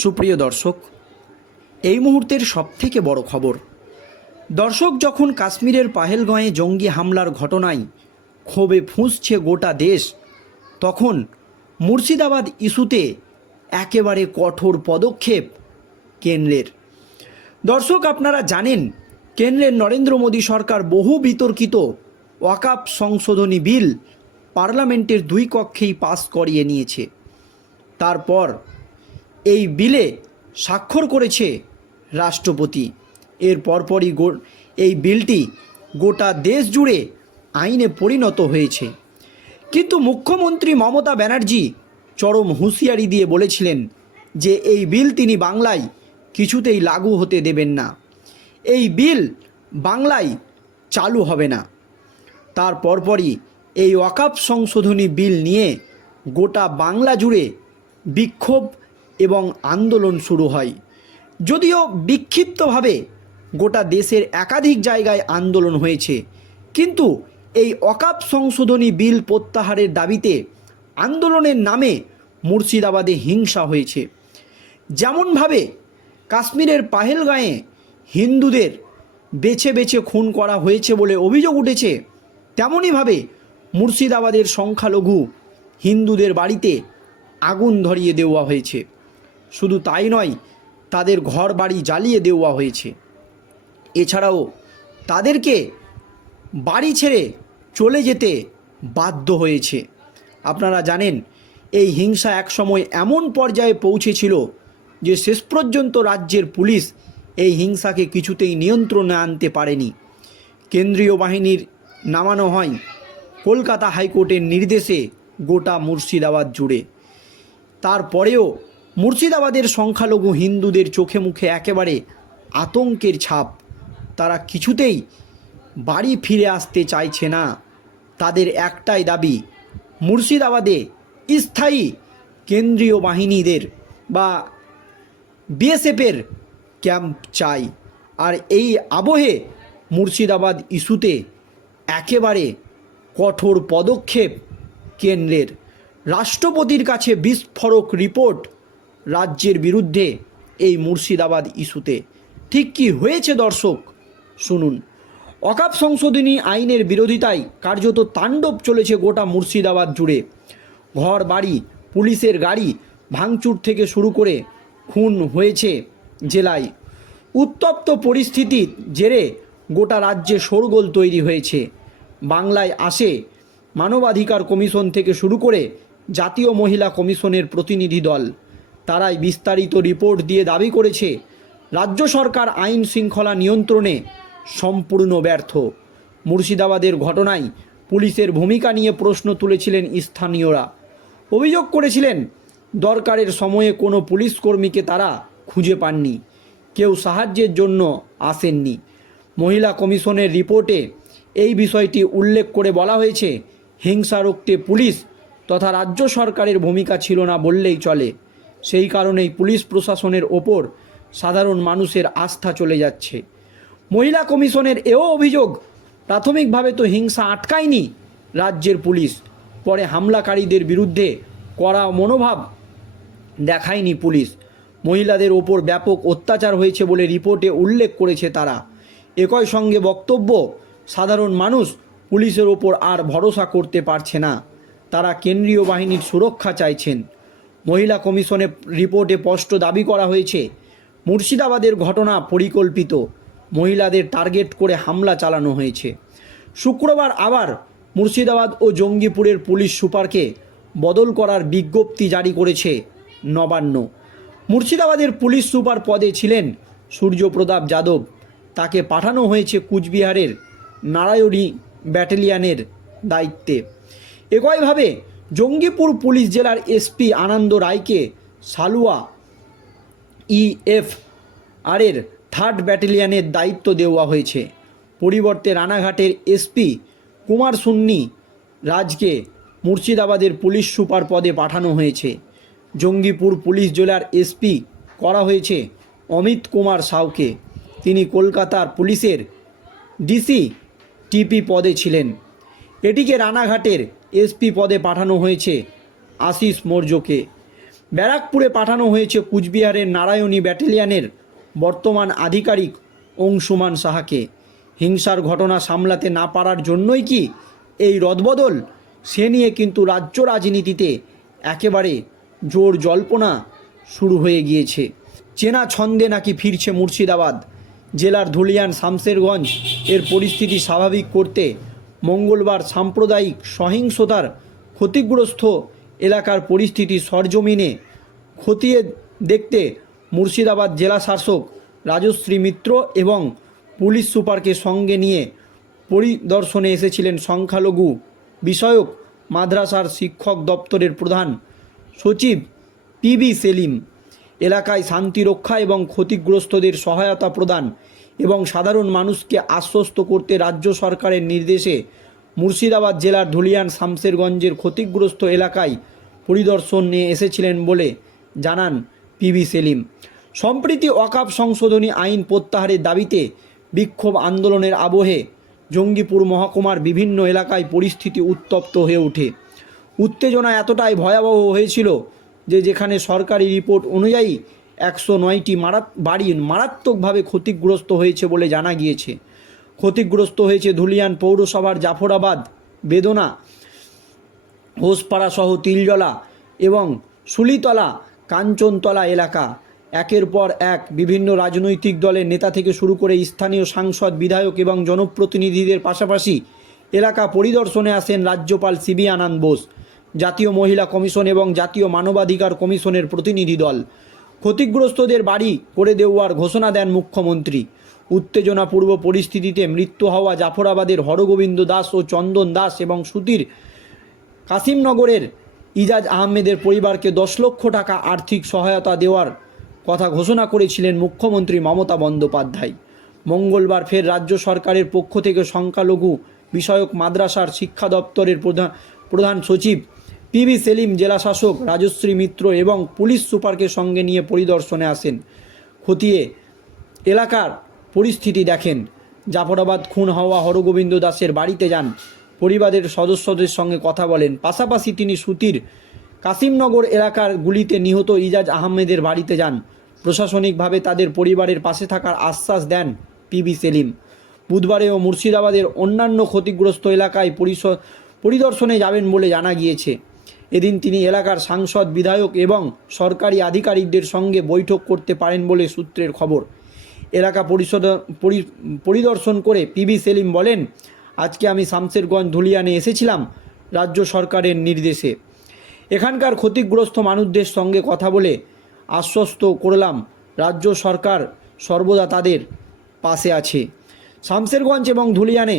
সুপ্রিয় দর্শক, এই মুহূর্তের সবথেকে বড় খবর, দর্শক যখন কাশ্মীরের পাহেলগাঁয়ে জঙ্গি হামলার ঘটনায় ক্ষোভে ফুঁসছে গোটা দেশ, তখন মুর্শিদাবাদ ইস্যুতে একেবারে কঠোর পদক্ষেপ কেন্দ্রের। দর্শক, আপনারা জানেন, কেন্দ্রের নরেন্দ্র মোদী সরকার বহু বিতর্কিত ওয়াকাপ সংশোধনী বিল পার্লামেন্টের দুই কক্ষেই পাস করিয়ে নিয়েছে। তারপর এই বিলে স্বাক্ষর করেছে রাষ্ট্রপতি। এর পরপরই এই বিলটি গোটা দেশ জুড়ে আইনে পরিণত হয়েছে। কিন্তু মুখ্যমন্ত্রী মমতা ব্যানার্জি চরম হুঁশিয়ারি দিয়ে বলেছিলেন যে এই বিল তিনি বাংলায় কিছুতেই লাগু হতে দেবেন না। এই বিল বাংলায় চালু হবে না। তার পরপরই এই ওয়াকাপ সংশোধনী বিল নিয়ে গোটা বাংলা জুড়ে বিক্ষোভ এবং আন্দোলন শুরু হয়। যদিও বিক্ষিপ্তভাবে গোটা দেশের একাধিক জায়গায় আন্দোলন হয়েছে, কিন্তু এই অকাপ সংশোধনী বিল প্রত্যাহারের দাবিতে আন্দোলনের নামে মুর্শিদাবাদে হিংসা হয়েছে। যেমনভাবে কাশ্মীরের পাহেলগাঁয়ে হিন্দুদের বেছে বেছে খুন করা হয়েছে বলে অভিযোগ উঠেছে, তেমনইভাবে মুর্শিদাবাদের সংখ্যালঘু হিন্দুদের বাড়িতে আগুন ধরিয়ে দেওয়া হয়েছে। শুধু তাই নয়, তাদের ঘর বাড়ি জ্বালিয়ে দেওয়া হয়েছে। এছাড়াও তাদেরকে বাড়ি ছেড়ে চলে যেতে বাধ্য হয়েছে। আপনারা জানেন, এই হিংসা একসময় এমন পর্যায়ে পৌঁছেছিল যে শেষ পর্যন্ত রাজ্যের পুলিশ এই হিংসাকে কিছুতেই নিয়ন্ত্রণে আনতে পারেনি। কেন্দ্রীয় বাহিনীর নামানো হয় কলকাতা হাইকোর্টের নির্দেশে গোটা মুর্শিদাবাদ জুড়ে। তারপরেও মুর্শিদাবাদের সংখ্যালঘু হিন্দুদের চোখে মুখে একেবারে আতঙ্কের ছাপ। তারা কিছুতেই বাড়ি ফিরে আসতে চাইছে না। তাদের একটাই দাবি, মুর্শিদাবাদে স্থায়ী কেন্দ্রীয় বাহিনীদের বা বিএসএফের ক্যাম্প চাই। আর এই আবহে মুর্শিদাবাদ ইস্যুতে একেবারে কঠোর পদক্ষেপ কেন্দ্রের। রাষ্ট্রপতির কাছে বিস্ফোরক রিপোর্ট রাজ্যের বিরুদ্ধে এই মুর্শিদাবাদ ইস্যুতে। ঠিক কি হয়েছে, দর্শক? শুনুন। অকাপ সংশোধনী আইনের বিরোধিতায় কার্যত তাণ্ডব চলেছে গোটা মুর্শিদাবাদ জুড়ে। ঘর বাড়ি পুলিশের গাড়ি ভাঙচুর থেকে শুরু করে খুন হয়েছে জেলায়। উত্তপ্ত পরিস্থিতির জেরে গোটা রাজ্যে শোরগোল তৈরি হয়েছে। বাংলায় আসে মানবাধিকার কমিশন থেকে শুরু করে জাতীয় মহিলা কমিশনের প্রতিনিধি দল। তারাই বিস্তারিত রিপোর্ট দিয়ে দাবি করেছে, রাজ্য সরকার আইন শৃঙ্খলা নিয়ন্ত্রণে সম্পূর্ণ ব্যর্থ। মুর্শিদাবাদের ঘটনায় পুলিশের ভূমিকা নিয়ে প্রশ্ন তুলেছিলেন স্থানীয়রা। অভিযোগ করেছিলেন, দরকারের সময়ে কোনো পুলিশ কর্মীকে তারা খুঁজে পাননি, কেউ সাহায্যের জন্য আসেননি। মহিলা কমিশনের রিপোর্টে এই বিষয়টি উল্লেখ করে বলা হয়েছে হিংসা রুখতে পুলিশ তথা রাজ্য সরকারের ভূমিকা ছিল না বললেই চলে। সেই কারণেই পুলিশ প্রশাসনের ওপর সাধারণ মানুষের আস্থা চলে যাচ্ছে। মহিলা কমিশনের এও অভিযোগ, প্রাথমিকভাবে তো হিংসা আটকায়নি রাজ্যের পুলিশ, পরে হামলাকারীদের বিরুদ্ধে কড়া মনোভাব দেখায়নি পুলিশ। মহিলাদের ওপর ব্যাপক অত্যাচার হয়েছে বলে রিপোর্টে উল্লেখ করেছে তারা। একই সঙ্গে বক্তব্য, সাধারণ মানুষ পুলিশের ওপর আর ভরসা করতে পারছে না। তারা কেন্দ্রীয় বাহিনীর সুরক্ষা চাইছেন। মহিলা কমিশনের রিপোর্টে স্পষ্ট দাবি করা হয়েছে, মুর্শিদাবাদের ঘটনা পরিকল্পিত। মহিলাদের টার্গেট করে হামলা চালানো হয়েছে। শুক্রবার আবার মুর্শিদাবাদ ও জঙ্গিপুরের পুলিশ সুপারকে বদল করার বিজ্ঞপ্তি জারি করেছে নবান্ন। মুর্শিদাবাদের পুলিশ সুপার পদে ছিলেন সূর্যপ্রতাপ যাদব। তাকে পাঠানো হয়েছে কুচবিহারের নারায়ণী ব্যাটালিয়ানের দায়িত্বে। একইভাবে জঙ্গিপুর পুলিশ জেলার এসপি আনন্দ রায়কে সালুয়া ইএফ আরের থার্ড ব্যাটালিয়নের দায়িত্ব দেওয়া হয়েছে। পরিবর্তে রানাঘাটের এসপি কুমার সুন্নি রাজকে মুর্শিদাবাদের পুলিশ সুপার পদে পাঠানো হয়েছে। জঙ্গিপুর পুলিশ জেলার এসপি করা হয়েছে অমিত কুমার সাউকে। তিনি কলকাতার পুলিশের ডিসি টিপি পদে ছিলেন। এটিকে রানাঘাটের এসপি পদে পাঠানো হয়েছে আশিস মৌর্যকে। ব্যারাকপুরে পাঠানো হয়েছে কুচবিহারের নারায়ণী ব্যাটালিয়নের বর্তমান আধিকারিক অংশুমান সাহাকে। হিংসার ঘটনা সামলাতে না পারার জন্যই কি এই রদবদল? সে নিয়ে কিন্তু রাজ্য রাজনীতিতে একেবারে জোর জল্পনা শুরু হয়ে গিয়েছে। চেনা ছন্দে নাকি ফিরছে মুর্শিদাবাদ। জেলার ধুলিয়ান শামসেরগঞ্জ এর পরিস্থিতি স্বাভাবিক করতে মঙ্গলবার সাম্প্রদায়িক সহিংসতার ক্ষতিগ্রস্ত এলাকার পরিস্থিতি সরজমিনে খতিয়ে দেখতে মুর্শিদাবাদ জেলা শাসক রাজশ্রী মিত্র এবং পুলিশ সুপারকে সঙ্গে নিয়ে পরিদর্শনে এসেছিলেন সংখ্যালঘু বিষয়ক মাদ্রাসার শিক্ষক দপ্তরের প্রধান সচিব পিবি সেলিম। এলাকায় শান্তি রক্ষা এবং ক্ষতিগ্রস্তদের সহায়তা প্রদান এবং সাধারণ মানুষকে আশ্বস্ত করতে রাজ্য সরকারের নির্দেশে মুর্শিদাবাদ জেলার ধুলিয়ান শামসেরগঞ্জের ক্ষতিগ্রস্ত এলাকায় পরিদর্শন নিয়ে এসেছিলেন বলে জানান পিবি সেলিম। সম্প্রতি অকাপ সংশোধনী আইন প্রত্যাহারের দাবিতে বিক্ষোভ আন্দোলনের আবহে জঙ্গিপুর মহকুমার বিভিন্ন এলাকায় পরিস্থিতি উত্তপ্ত হয়ে ওঠে। উত্তেজনা এতটাই ভয়াবহ হয়েছিল যে যেখানে সরকারি রিপোর্ট অনুযায়ী একশো নয়টি মারাত, বাড়ি মারাত্মকভাবে ক্ষতিগ্রস্ত হয়েছে বলে জানা গিয়েছে। ক্ষতিগ্রস্ত হয়েছে ধুলিয়ান পৌরসভার জাফরাবাদ, বেদনা হোসপাড়া সহ তিলজলা এবং সুলিতলা, কাঞ্চনতলা এলাকা। একের পর এক বিভিন্ন রাজনৈতিক দলের নেতা থেকে শুরু করে স্থানীয় সাংসদ, বিধায়ক এবং জনপ্রতিনিধিদের পাশাপাশি এলাকা পরিদর্শনে আসেন রাজ্যপাল সিবি আনন্দ বোস, জাতীয় মহিলা কমিশন এবং জাতীয় মানবাধিকার কমিশনের প্রতিনিধি দল। ক্ষতিগ্রস্তদের বাড়ি করে দেওয়ার ঘোষণা দেন মুখ্যমন্ত্রী। উত্তেজনাপূর্ব পরিস্থিতিতে মৃত্যু হওয়া জাফরাবাদের হরগোবিন্দ দাস ও চন্দন দাস এবং সুতির কাসিমনগরের ইজাজ আহমেদের পরিবারকে দশ লক্ষ টাকা আর্থিক সহায়তা দেওয়ার কথা ঘোষণা করেছিলেন মুখ্যমন্ত্রী মমতা বন্দ্যোপাধ্যায়। মঙ্গলবার ফের রাজ্য সরকারের পক্ষ থেকে সংখ্যালঘু বিষয়ক মাদ্রাসার শিক্ষা দপ্তরের প্রধান প্রধান সচিব পিবি সেলিম জেলাশাসক, রাজশ্রী মিত্র এবং পুলিশ সুপারকে সঙ্গে নিয়ে পরিদর্শনে আসেন। খতিয়ে এলাকার পরিস্থিতি দেখেন। জাফরাবাদ খুন হওয়া হরগোবিন্দ দাসের বাড়িতে যান। পরিবারের সদস্যদের সঙ্গে কথা বলেন। পাশাপাশি তিনি সুতির কাসিমনগর এলাকার গুলিতে নিহত ইজাজ আহমেদের বাড়িতে যান। প্রশাসনিকভাবে তাদের পরিবারের পাশে থাকার আশ্বাস দেন পিবি সেলিম। বুধবারেও মুর্শিদাবাদের অন্যান্য ক্ষতিগ্রস্ত এলাকায় পরিদর্শনে যাবেন বলে জানা গিয়েছে। এদিন তিনি এলাকার সাংসদ, বিধায়ক এবং সরকারি আধিকারিকদের সঙ্গে বৈঠক করতে পারেন বলে সূত্রের খবর। এলাকা পরিষদ পরিদর্শন করে পিবি সেলিম বলেন, আজকে আমি শামসেরগঞ্জ ধুলিয়ানে এসেছিলাম রাজ্য সরকারের নির্দেশে। এখানকার ক্ষতিগ্রস্ত মানুষদের সঙ্গে কথা বলে আশ্বস্ত করলাম রাজ্য সরকার সর্বদা তাদের পাশে আছে। শামসেরগঞ্জ এবং ধুলিয়ানে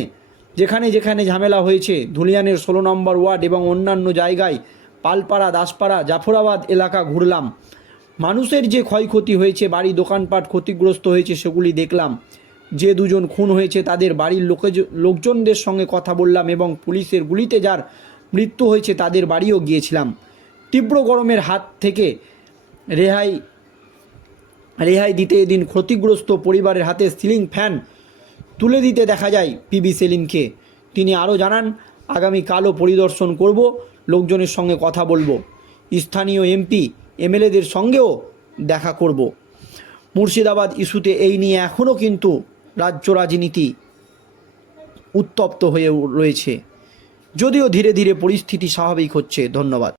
যেখানে যেখানে ঝামেলা হয়েছে, ধুলিয়ানের ষোলো নম্বর ওয়ার্ড এবং অন্যান্য জায়গায় পালপাড়া, দাসপাড়া, জাফরাবাদ এলাকা ঘুরলাম। মানুষের যে ক্ষয়ক্ষতি হয়েছে, বাড়ি, দোকানপাট ক্ষতিগ্রস্ত হয়েছে সেগুলি দেখলাম। যে দুজন খুন হয়েছে তাদের বাড়ির লোকে লোকজনদের সঙ্গে কথা বললাম এবং পুলিশের গুলিতে যার মৃত্যু হয়েছে তাদের বাড়িও গিয়েছিলাম। তীব্র গরমের হাত থেকে রেহাই রেহাই দিতে এদিন ক্ষতিগ্রস্ত পরিবারের হাতে সিলিং ফ্যান তুলে দিতে দেখা যায় পিবি সেলিমকে। তিনি আরও জানান, আগামী কালও পরিদর্শন করব। লোকজনের সঙ্গে কথা বলব। স্থানীয় এমপি, এমএলএদের সঙ্গেও দেখা করব। মুর্শিদাবাদ ইস্যুতে এই নিয়ে এখনও কিন্তু রাজ্য রাজনীতি উত্তপ্ত হয়ে রয়েছে। যদিও ধীরে ধীরে পরিস্থিতি স্বাভাবিক হচ্ছে। ধন্যবাদ।